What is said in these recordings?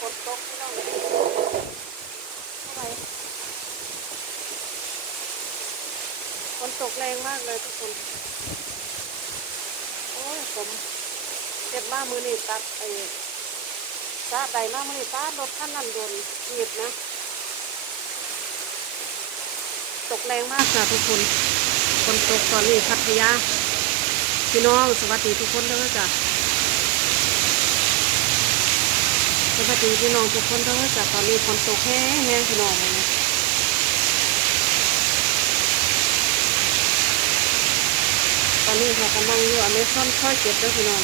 ฝนตกพี่น้องอะไรฝนตกแรงมากเลยทุกคน โอ้ยผมเจ็บมากมือนี่ตัดไอ้ตาใดมากมือนี่ตารถท่านนั่นโดนหยีบนะ ตกแรงมากค่ะทุกคนฝนตกตอนนี้พัทยาพี่น้องสวัสดีทุกคนเด้อจ้ะ สวัสดีพี่น้องทุกคนเด้อจ้ะตอนนี้ฝนตกแห้งแห้งพี่น้องเลยนตอนนี้เรากำลังอยู่อเมซอนค่อยเก็บเด้อพี่น้อง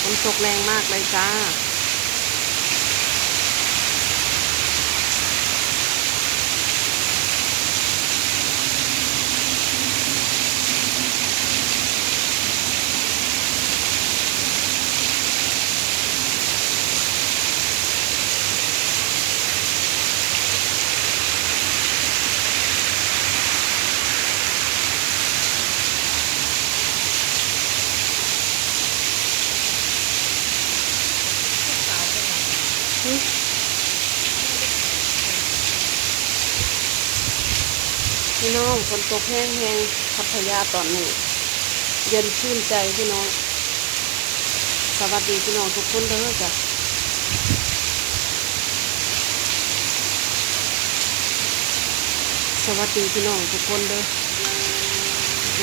ฝนตกแรงมากเลยจ้า พี่น้องฝนตกแห้งแห้งพัทยาตอนนี้ เย็นชื่นใจพี่น้อง สวัสดีพี่น้องทุกคนเด้อจ้ะสวัสดีพี่น้องทุกคนเด้อเ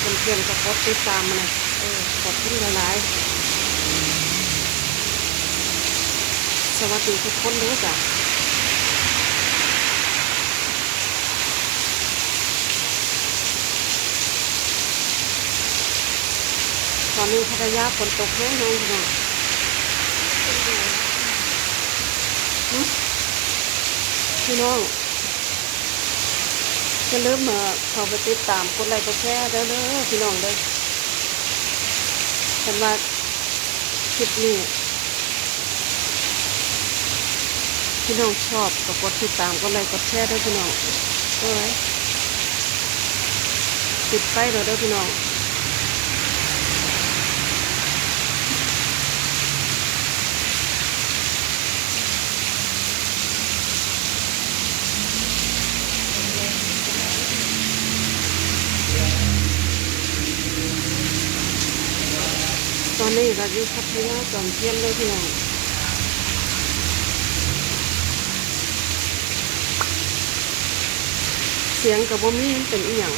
พื่อนเพื่อนๆก็กดติดตามมาเลยเออกดขึ้นหลายๆ สวัสดีทุกคนเด้อจ้ะตอนนี้พัทยาฝนตกแห้งแรงพี่น้องหึพี่น้องจะเริ่าลืมมาเข้าไปติดตามกดไลค์กดแชร์เด้อเด้อพี่น้องเด้อฉันว่าคลิปนี้ พี่น้องชอบก็กดติดตามกดไลค์กดแชร์ด้อพี่น้องเอ้ยติดไฟเด้อเด้อพี่น้องตอนนี้เราอยู่พัทยาจอมเทียนเลยพี่น้อง สียงกับบ่มีมันเป็นอีหยัง